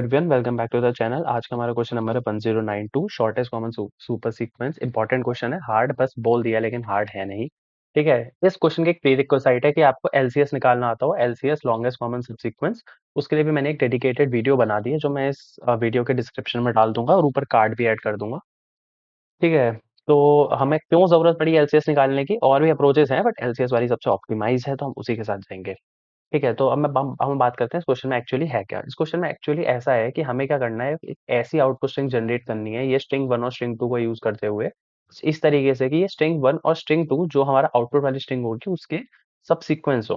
Everyone, welcome back to the channel. आज का हमारा क्वेश्चन नंबर है 1092, shortest common super sequence. Important question है, हार्ड बस बोल दिया लेकिन हार्ड है नहीं। ठीक है, इस क्वेश्चन की एक प्रीरिक्विजिट है कि आपको एलसीएस निकालना आता हो, LCS longest common sub sequence. उसके लिए भी मैंने एक डेडिकेटेड वीडियो बना दी है, जो मैं इस वीडियो के डिस्क्रिप्शन में डाल दूंगा और ऊपर कार्ड भी ऐड कर दूंगा। ठीक है, तो हमें क्यों जरूरत पड़ी एलसीएस निकालने की? और भी अप्रोचेस हैं, बट एलसीएस वाली सबसे ऑप्टिमाइज है, तो हम उसी के साथ जाएंगे। ठीक है, तो अब हम बात करते हैं इस क्वेश्चन में एक्चुअली है क्या। इस क्वेश्चन में एक्चुअली ऐसा है कि हमें क्या करना है, एक ऐसी आउटपुट स्ट्रिंग जनरेट करनी है, ये स्ट्रिंग 1 और स्ट्रिंग 2 को यूज करते हुए, इस तरीके से कि ये स्ट्रिंग 1 और स्ट्रिंग 2 जो हमारा आउटपुट वाली स्ट्रिंग होगी उसके सब सीक्वेंस हो।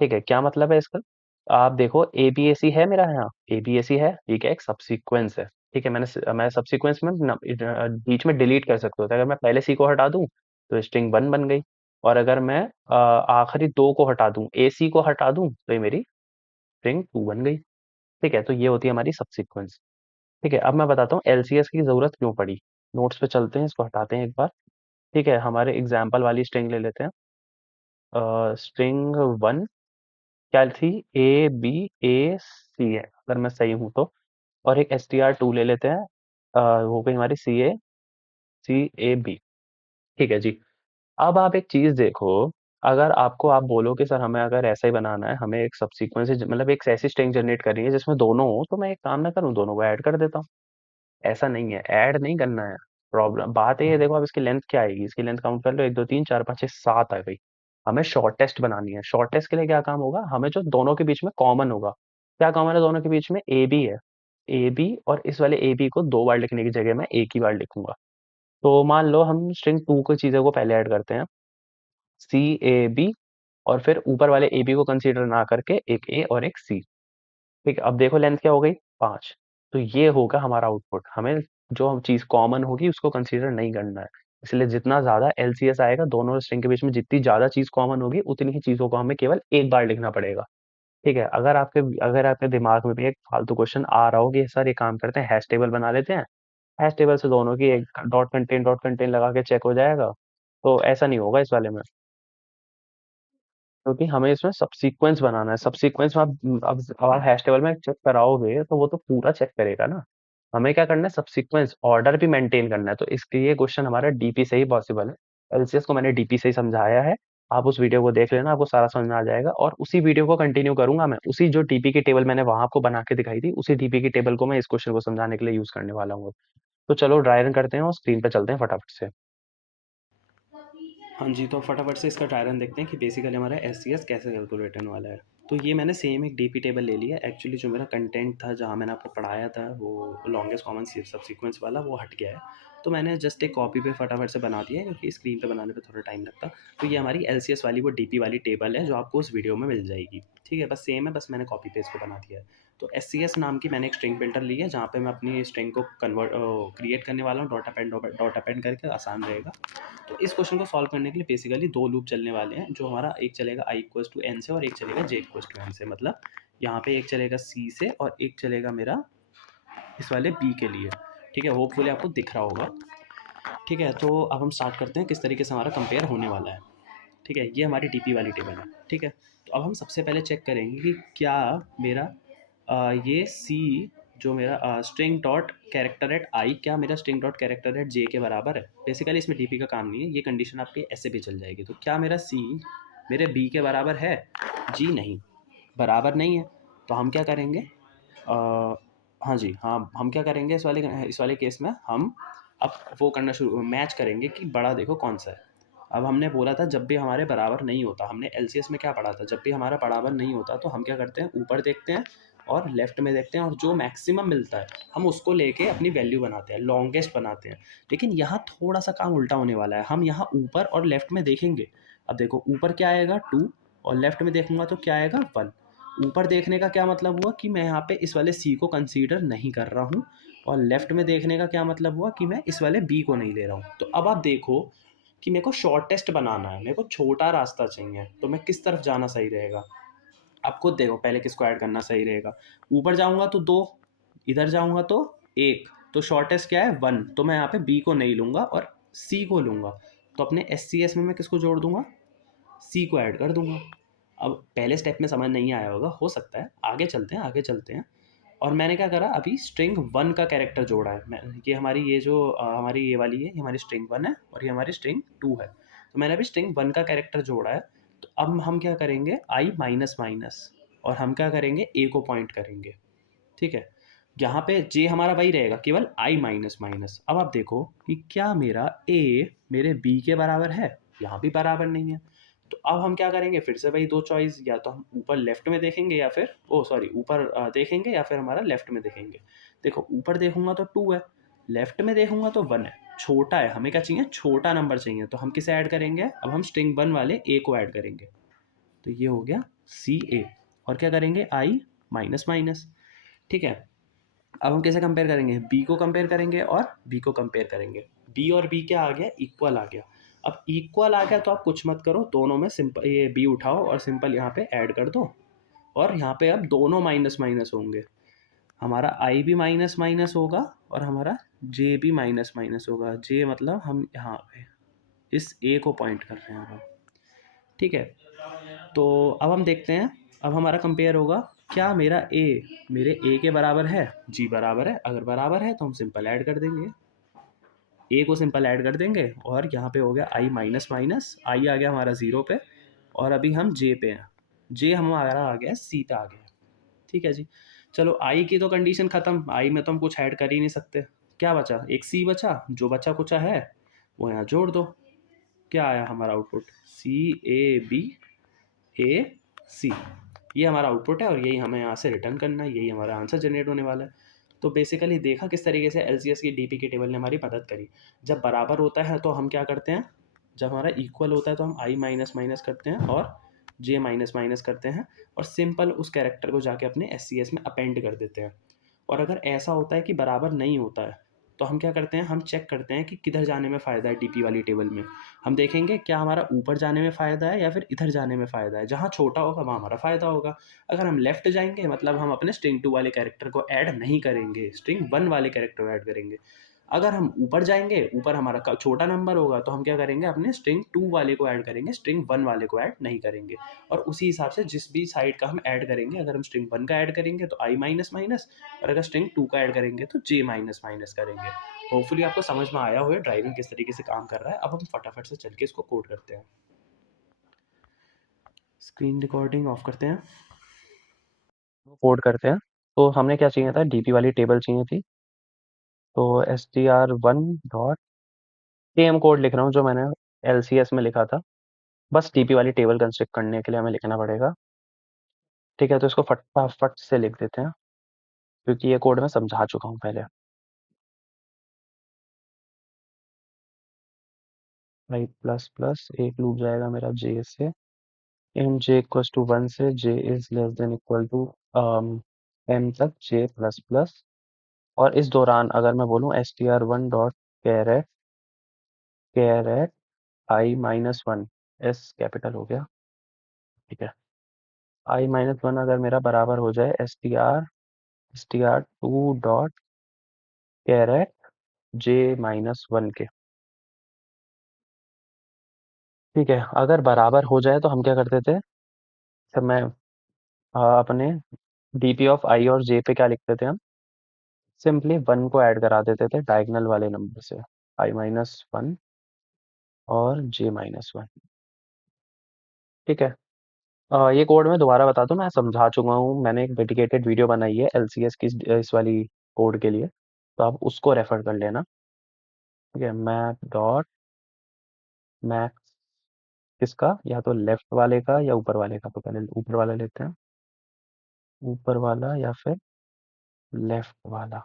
ठीक है, क्या मतलब है इसका? आप देखो, एबीएसी है मेरा यहाँ, एबीएसी है, ठीक है, एक सब सीक्वेंस है। ठीक है, मैं सब सीक्वेंस में बीच में डिलीट कर सकता हूँ। तो अगर मैं पहले सी को हटा दूं तो स्ट्रिंग 1 बन गई, और अगर मैं आखिरी 2 को हटा दूं, ए सी को हटा दूं, तो ये मेरी स्ट्रिंग 2 बन गई। ठीक है, तो ये होती है हमारी सब सीक्वेंस। ठीक है, अब मैं बताता हूँ एलसीएस की जरूरत क्यों पड़ी। नोट्स पे चलते हैं, इसको हटाते हैं एक बार। ठीक है, हमारे एग्जाम्पल वाली स्ट्रिंग ले लेते हैं। स्ट्रिंग 1 क्या थी? ए बी ए सी है अगर मैं सही हूँ तो। और एक str2 ले लेते हैं, हो गई हमारी सी ए बी। ठीक है जी। अब आप एक चीज देखो, अगर आप बोलो कि सर हमें अगर ऐसा ही बनाना है, हमें एक सबसीक्वेंस मतलब एक ऐसी स्ट्रिंग जनरेट करनी है जिसमें दोनों हो, तो मैं एक काम ना करूँ, दोनों को ऐड कर देता हूँ। ऐसा नहीं है, ऐड नहीं करना है। प्रॉब्लम बात ये है, देखो अब इसकी लेंथ क्या आएगी, इसकी लेंथ काउंट कर लो, 1 2 3 4 5 6 7 आ गई। हमें शॉर्टेस्ट बनानी है। शॉर्टेस्ट के लिए क्या काम होगा, हमें जो दोनों के बीच में कॉमन होगा। क्या कॉमन है दोनों के बीच में? ए बी है। ए बी, और इस वाले ए बी को 2 बार लिखने की जगह मैं एक ही बार लिखूंगा। तो मान लो हम स्ट्रिंग 2 की चीजों को पहले ऐड करते हैं, सी ए बी, और फिर ऊपर वाले ए बी को कंसीडर ना करके एक ए और एक सी। ठीक है, अब देखो लेंथ क्या हो गई, 5। तो ये होगा हमारा आउटपुट। हमें जो हम चीज कॉमन होगी उसको कंसीडर नहीं करना है। इसलिए जितना ज्यादा एलसीएस आएगा, दोनों स्ट्रिंग के बीच में जितनी ज्यादा चीज कॉमन होगी, उतनी ही चीजों को हमें केवल एक बार लिखना पड़ेगा। ठीक है, अगर आपके दिमाग में भी एक फालतू क्वेश्चन आ रहा हो कि सर ये काम करते हैं, हैश टेबल बना लेते हैं, हैश टेबल से दोनों की एक डॉट कंटेन लगा के चेक हो जाएगा, तो ऐसा नहीं होगा इस वाले में। क्योंकि हमें इसमें सब सीक्वेंस बनाना है। सब सीक्वेंस में अब हैश टेबल में चेक कराओगे तो वो तो पूरा चेक करेगा ना। हमें क्या करना है, सब सीक्वेंस ऑर्डर भी मेंटेन करना है। तो इसके ये क्वेश्चन हमारा डीपी से ही पॉसिबल है। एलसीएस को मैंने डीपी से ही समझाया है। आप उस वीडियो को देख लेना, आपको सारा समझ में आ जाएगा। और उसी वीडियो को कंटिन्यू करूंगा मैं, उसी जो डीपी की टेबल मैंने वहां आपको बना के दिखाई थी, उसी डीपी की टेबल को मैं इस क्वेश्चन को समझाने के लिए यूज करने वाला हूँ। तो चलो ड्राई रन करते हैं और स्क्रीन पे चलते हैं फटाफट से। हाँ जी, तो फटाफट से इसका ट्राई रन देखते हैं कि बेसिकली हमारा एस कैसे कैलकुलेट होने वाला है। तो ये मैंने सेम एक डीपी टेबल ले लिया। एक्चुअली जो मेरा कंटेंट था, जहाँ मैंने आपको पढ़ाया था, वो लॉन्गेस्ट कॉमन सब सीक्वेंस वाला, वो हट गया है। तो मैंने जस्ट एक कॉपी पे फटाफट से बना दिया है, क्योंकि स्क्रीन पे बनाने पे थोड़ा टाइम लगता। तो ये हमारी एलसीएस वाली वो डीपी वाली टेबल है, जो आपको उस वीडियो में मिल जाएगी। ठीक है, बस सेम है, बस मैंने कॉपी पेस्ट को बना दिया है। तो एस नाम की मैंने एक स्ट्रिंग बिल्डर ली है, जहाँ पे मैं अपनी स्ट्रिंग को क्रिएट करने वाला हूँ। डॉट अपेंड करके आसान रहेगा। तो इस क्वेश्चन को सॉल्व करने के लिए बेसिकली 2 लूप चलने वाले हैं, जो हमारा एक चलेगा i इक्वल्स टू n से और एक चलेगा j इक्वल्स टू n से। मतलब यहाँ पे एक चलेगा c से और एक चलेगा मेरा इस वाले b के लिए। ठीक है, होपफुली आपको दिख रहा होगा। ठीक है, तो अब हम स्टार्ट करते हैं किस तरीके से हमारा कंपेयर होने वाला है। ठीक है, ये हमारी डीपी वाली टेबल है। ठीक है, तो अब हम सबसे पहले चेक करेंगे कि क्या मेरा ये सी, जो मेरा स्ट्रिंग डॉट कैरेक्टर एट आई, क्या मेरा स्ट्रिंग डॉट कैरेक्टर एट जे के बराबर है। बेसिकली इसमें डीपी का काम नहीं है, ये कंडीशन आपकी ऐसे भी चल जाएगी। तो क्या मेरा सी मेरे बी के बराबर है? जी नहीं, बराबर नहीं है। तो हम क्या करेंगे, हाँ जी, हाँ, हम क्या करेंगे इस वाले केस में हम अब वो करना शुरू मैच करेंगे कि बड़ा देखो कौन सा है। अब हमने बोला था जब भी हमारे बराबर नहीं होता, हमने एलसीएस में क्या पढ़ा था, जब भी हमारा बराबर नहीं होता तो हम क्या करते हैं, ऊपर देखते हैं और लेफ्ट में देखते हैं, और जो मैक्सिमम मिलता है हम उसको लेके अपनी वैल्यू बनाते हैं, लॉन्गेस्ट बनाते हैं। लेकिन यहाँ थोड़ा सा काम उल्टा होने वाला है। हम यहाँ ऊपर और लेफ्ट में देखेंगे। अब देखो, ऊपर क्या आएगा 2, और लेफ्ट में देखूंगा तो क्या आएगा 1। ऊपर देखने का क्या मतलब हुआ कि मैं यहाँ पे इस वाले सी को कंसीडर नहीं कर रहा हूँ, और लेफ्ट में देखने का क्या मतलब हुआ कि मैं इस वाले बी को नहीं ले रहा हूँ। तो अब आप देखो कि मेरे को शॉर्टेस्ट बनाना है, मेरे को छोटा रास्ता चाहिए, तो मैं किस तरफ जाना सही रहेगा। आप खुद देखो पहले किसको ऐड करना सही रहेगा। ऊपर जाऊंगा तो 2, इधर जाऊंगा तो 1। तो शॉर्टेस्ट क्या है 1, तो मैं यहाँ पे बी को नहीं लूंगा और सी को लूंगा। तो अपने एस में मैं किसको जोड़ दूंगा, सी को ऐड कर दूंगा। अब पहले स्टेप में समझ नहीं आया होगा, हो सकता है, आगे चलते हैं आगे चलते हैं। और मैंने क्या करा, अभी स्ट्रिंग 1 का कैरेक्टर जोड़ा है। मैं ये हमारी ये जो हमारी ये वाली है, ये हमारी स्ट्रिंग 1 है और ये हमारी स्ट्रिंग 2 है। तो मैंने अभी स्ट्रिंग 1 का कैरेक्टर जोड़ा है। तो अब हम क्या करेंगे, आई माइनस माइनस, और हम क्या करेंगे, ए को पॉइंट करेंगे। ठीक है, यहाँ पे जे हमारा वही रहेगा, केवल आई माइनस माइनस। अब आप देखो कि क्या मेरा ए मेरे बी के बराबर है, यहाँ भी बराबर नहीं है। तो अब हम क्या करेंगे, फिर से वही दो चॉइस, या तो हम ऊपर लेफ्ट में देखेंगे या फिर ओ सॉरी ऊपर देखेंगे या फिर हमारा लेफ्ट में देखेंगे। देखो ऊपर देखूंगा तो 2 है, लेफ्ट में देखूंगा तो 1 है, छोटा है। हमें क्या चाहिए, छोटा नंबर चाहिए। तो हम किसे ऐड करेंगे, अब हम स्ट्रिंग 1 वाले ए को ऐड करेंगे। तो ये हो गया सी ए, और क्या करेंगे, आई माइनस माइनस। ठीक है, अब हम कैसे कंपेयर करेंगे, बी को कंपेयर करेंगे और बी को कंपेयर करेंगे। बी और बी क्या आ गया, इक्वल आ गया। अब इक्वल आ गया तो आप कुछ मत करो, दोनों में सिंपल ये बी उठाओ और सिंपल यहाँ पे ऐड कर दो, और यहाँ पे अब दोनों माइनस माइनस होंगे। हमारा आई भी माइनस माइनस होगा और हमारा जे भी माइनस माइनस होगा। जे मतलब हम यहाँ पे इस ए को पॉइंट कर रहे हैं हम। ठीक है, तो अब हम देखते हैं, अब हमारा कंपेयर होगा, क्या मेरा ए मेरे ए के बराबर है, जी बराबर है। अगर बराबर है तो हम सिंपल ऐड कर देंगे, ए को सिंपल ऐड कर देंगे, और यहाँ पे हो गया आई माइनस माइनस, आई आ गया हमारा 0 पे, और अभी हम जे पे हैं, जे हमारा आ गया सी पे आ गया। ठीक है जी, चलो आई की तो कंडीशन खत्म, आई में तो हम कुछ ऐड कर ही नहीं सकते। क्या बचा, एक सी बचा, जो बचा कुचा है वो यहाँ जोड़ दो। क्या आया हमारा आउटपुट, सी ए बी ए सी, ये हमारा आउटपुट है और यही हमें यहाँ से रिटर्न करना है, यही हमारा आंसर जनरेट होने वाला है। तो बेसिकली देखा किस तरीके से एलसीएस की डीपी की टेबल ने हमारी मदद करी। जब बराबर होता है तो हम क्या करते हैं, जब हमारा इक्वल होता है तो हम आई माइनस माइनस करते हैं और जे माइनस माइनस करते हैं, और सिंपल उस कैरेक्टर को जाके अपने एस में अपेंड कर देते हैं। और अगर ऐसा होता है कि बराबर नहीं होता है, तो हम क्या करते हैं, हम चेक करते हैं कि किधर जाने में फ़ायदा है डीपी वाली टेबल में। हम देखेंगे क्या हमारा ऊपर जाने में फ़ायदा है या फिर इधर जाने में फ़ायदा है। जहाँ छोटा होगा वहाँ हमारा फ़ायदा होगा। अगर हम लेफ्ट जाएंगे मतलब हम अपने स्ट्रिंग 2 वाले कैरेक्टर को ऐड नहीं करेंगे, स्ट्रिंग 1 वाले कैरेक्टर को ऐड करेंगे। अगर हम ऊपर जाएंगे, ऊपर हमारा छोटा नंबर होगा, तो हम क्या करेंगे, अपने स्ट्रिंग 2 वाले को ऐड करेंगे, स्ट्रिंग 1 वाले को ऐड नहीं करेंगे। और उसी हिसाब से जिस भी साइड का हम ऐड करेंगे, अगर हम स्ट्रिंग 1 का ऐड करेंगे तो आई माइनस माइनस, और अगर स्ट्रिंग 2 का ऐड करेंगे तो जे माइनस माइनस करेंगे। होपफुली आपको समझ में आया हो ड्राइविंग किस तरीके से काम कर रहा है। अब हम फटाफट से चल के इसको कोड करते हैं। स्क्रीन रिकॉर्डिंग ऑफ करते हैं, कोड करते हैं। तो हमने क्या चाहिए था, डीपी वाली टेबल चाहिए थी। तो str1 डॉट सेम कोड लिख रहा हूँ जो मैंने एलसीएस में लिखा था, बस डीपी वाली टेबल कंस्ट्रक्ट करने के लिए हमें लिखना पड़ेगा। ठीक है, तो इसको फटाफट से लिख देते हैं क्योंकि ये कोड मैं समझा चुका हूँ पहले। भाई प्लस प्लस एक लूप जाएगा मेरा जे से, इन जे इक्वल टू 1 से J is less than equal to M तक जे प्लस प्लस। और इस दौरान अगर मैं बोलूँ str1 डॉट कैरेट कैरेट आई माइनस वन, एस कैपिटल हो गया। ठीक है, आई माइनस वन अगर मेरा बराबर हो जाए str2 डॉट कैरेट जे माइनस वन के। ठीक है, अगर बराबर हो जाए तो हम क्या करते थे, सब मैं अपने डीपी ऑफ आई और जे पे क्या लिखते थे हम, सिंपली 1 को ऐड करा देते थे डायगोनल वाले नंबर से, आई माइनस वन और जे माइनस वन। ठीक है, ये कोड मैं दोबारा बता दूं, मैं समझा चुका हूँ, मैंने एक डेडिकेटेड वीडियो बनाई है एलसीएस की इस वाली कोड के लिए, तो आप उसको रेफर कर लेना। ठीक है, मैथ डॉट मैक्स किसका, या तो लेफ्ट वाले का या ऊपर वाले का, तो पहले ऊपर वाला लेते हैं, ऊपर वाला या फिर लेफ्ट वाला।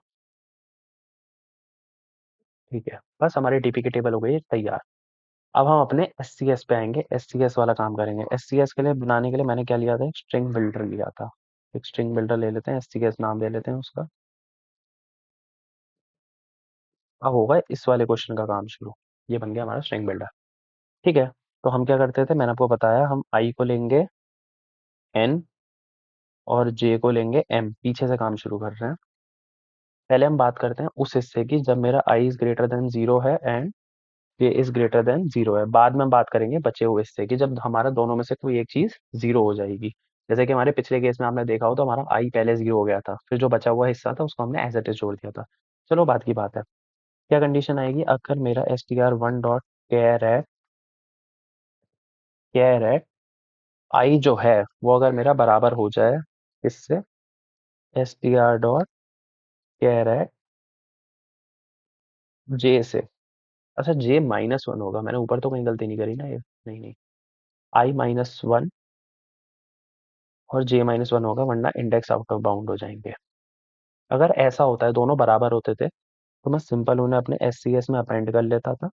ठीक है, बस हमारी डीपी की टेबल हो गई है तैयार। अब हम अपने एस पे आएंगे, एस वाला काम करेंगे। एस के लिए बनाने के लिए मैंने क्या लिया था, एक स्ट्रिंग बिल्डर लिया था। एक स्ट्रिंग बिल्डर ले लेते हैं, एस नाम दे लेते हैं उसका। अब होगा इस वाले क्वेश्चन का काम शुरू, ये बन गया हमारा स्ट्रिंग बिल्डर। ठीक है, तो हम क्या करते थे, मैंने आपको बताया, हम आई को लेंगे एन और जे को लेंगे एम, पीछे से काम शुरू कर रहे हैं। पहले हम बात करते हैं उस हिस्से की जब मेरा आई इज ग्रेटर देन 0 है एंड ये इज ग्रेटर देन 0 है। बाद में हम बात करेंगे बचे हुए हिस्से की जब हमारा दोनों में से कोई एक चीज 0 हो जाएगी। जैसे कि हमारे पिछले केस में आपने देखा हो तो हमारा आई पहले 0 हो गया था, फिर जो बचा हुआ हिस्सा था उसको हमने एज इट इज जोड़ दिया था। चलो बात की बात है, क्या कंडीशन आएगी अगर मेरा str1 डॉट कैर एट आई जो है वो अगर मेरा बराबर हो जाए इससे str डॉट कैर एट जे से। अच्छा j-1 होगा, मैंने ऊपर तो कहीं गलती नहीं करी ना ये? नहीं नहीं, i-1 और j-1 होगा, वरना इंडेक्स आउट ऑफ बाउंड हो जाएंगे। अगर ऐसा होता है दोनों बराबर होते थे तो मैं सिंपल उन्हें अपने SCS में अपेंड कर लेता था।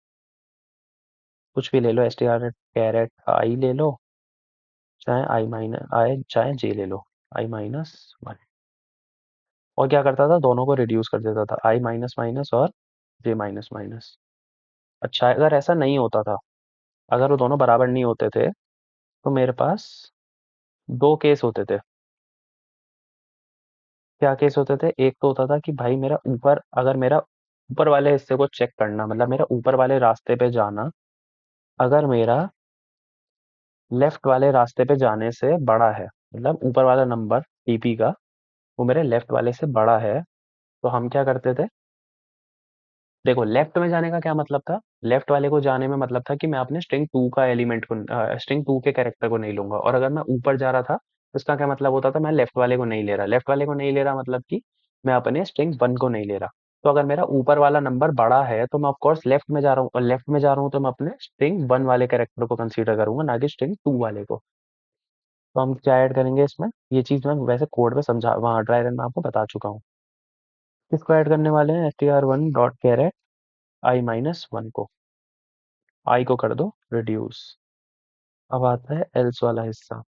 कुछ भी ले लो, str कैरेट आई ले लो, चाहे आई चाहे जे ले लो, i-1, और क्या करता था दोनों को रिड्यूस कर देता था, i-, और j-। अच्छा अगर ऐसा नहीं होता था, अगर वो दोनों बराबर नहीं होते थे तो मेरे पास दो केस होते थे। क्या केस होते थे? एक तो होता था कि भाई मेरा ऊपर, अगर मेरा ऊपर वाले हिस्से को चेक करना, मतलब मेरा ऊपर वाले रास्ते पे जाना, अगर मेरा लेफ्ट वाले रास्ते पे जाने से बड़ा है, मतलब ऊपर वाला नंबर टीपी का वो मेरे लेफ्ट वाले से बड़ा है, तो हम क्या करते थे? देखो लेफ्ट में जाने का क्या मतलब था? लेफ्ट वाले को जाने में मतलब था कि मैं अपने स्ट्रिंग 2 का एलिमेंट को, स्ट्रिंग 2 के कैरेक्टर को नहीं लूंगा, और अगर मैं ऊपर जा रहा था तो इसका क्या मतलब होता था? मैं लेफ्ट वाले को नहीं ले रहा, लेफ्ट वाले को नहीं ले रहा मतलब कि मैं अपने स्ट्रिंग 1 को नहीं ले रहा। तो अगर मेरा ऊपर वाला नंबर बड़ा है तो मैं ऑफकोर्स लेफ्ट में जा रहा हूँ, और लेफ्ट में जा रहा हूँ तो मैं अपने स्ट्रिंग 1 वाले कैरेक्टर को कंसीडर करूंगा, ना कि स्ट्रिंग 2 वाले को। तो हम क्या ऐड करेंगे इसमें? ये चीज मैं वैसे कोड में समझा, वहाँ ड्राई रन में आपको बता चुका हूँ। किसको ऐड करने वाले हैं? str1 डॉट कैरेट i-1 को, आई को कर दो रिड्यूस। अब आता है एल्स वाला हिस्सा।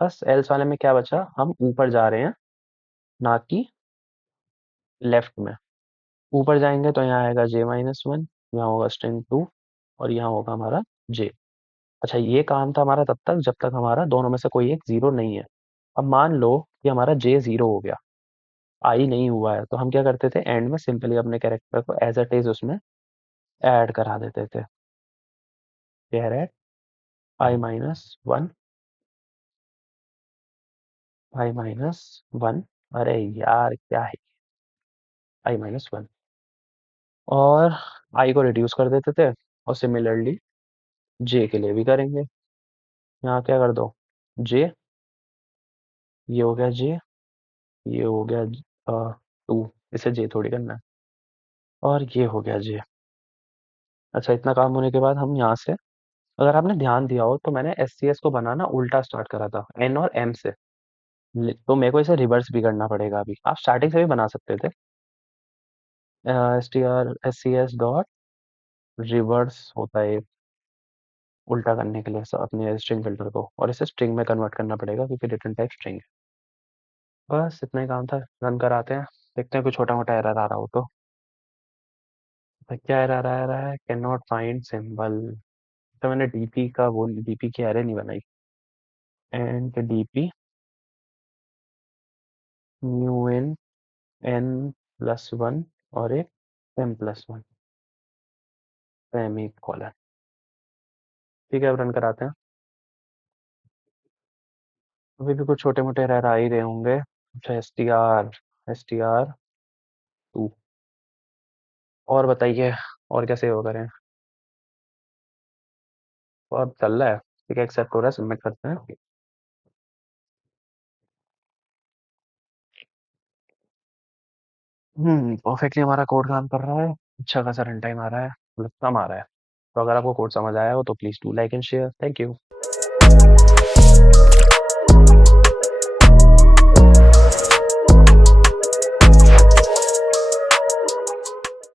बस एल्स वाले में क्या बचा? हम ऊपर जा रहे हैं, ना कि लेफ्ट में। ऊपर जाएंगे तो यहाँ आएगा j-1, यहाँ होगा स्ट्रिंग 2, और यहाँ होगा हमारा j। अच्छा ये काम था हमारा तब तक जब तक हमारा दोनों में से कोई एक जीरो नहीं है। अब मान लो कि हमारा j 0 हो गया, आई नहीं हुआ है, तो हम क्या करते थे? एंड में सिंपली अपने कैरेक्टर को एज इट इज उसमें ऐड करा देते थे, कैरेट i-1, i-1। अरे यार क्या है, i-1, और आई को रिड्यूस कर देते थे, और सिमिलरली जे के लिए भी करेंगे। यहाँ क्या कर दो? जे, ये हो गया जे, ये हो गया 2, इसे जे थोड़ी करना है, और ये हो गया जे। अच्छा इतना काम होने के बाद हम यहाँ से, अगर आपने ध्यान दिया हो तो मैंने SCS को बनाना उल्टा स्टार्ट करा था, एन और एम से। तो मेरे को इसे रिवर्स भी करना पड़ेगा। अभी आप स्टार्टिंग से भी बना सकते थे, SCS डॉट रिवर्स होता है उल्टा करने के लिए अपने स्ट्रिंग फिल्टर को, और इसे स्ट्रिंग में कन्वर्ट करना पड़ेगा क्योंकि रिटर्न टाइप स्ट्रिंग है। बस इतना ही काम था, रन कराते हैं, देखते हैं कोई छोटा मोटा एरर आ रहा हो तो। भाई क्या एरर आ रहा है? Can not find symbol. तो मैंने डीपी का वो डीपी की एरे नहीं बनाई। And DP new in n+1 और एक m+1 सेमी कॉलन। ठीक है अब रन कराते हैं। अभी भी कुछ छोटे मोटे एरर आ ही रहे होंगे। अच्छा str2, और बताइए और कैसे हो करें? तो अब चल रहा है, ठीक है एक्सेप्ट हो रहा है, सबमिट करते हैं। परफेक्टली हमारा कोड काम कर रहा है, अच्छा खासा रन टाइम आ रहा है, मतलब कम आ रहा है। तो अगर आपको कोड समझ आया हो तो please do like and share. Thank you.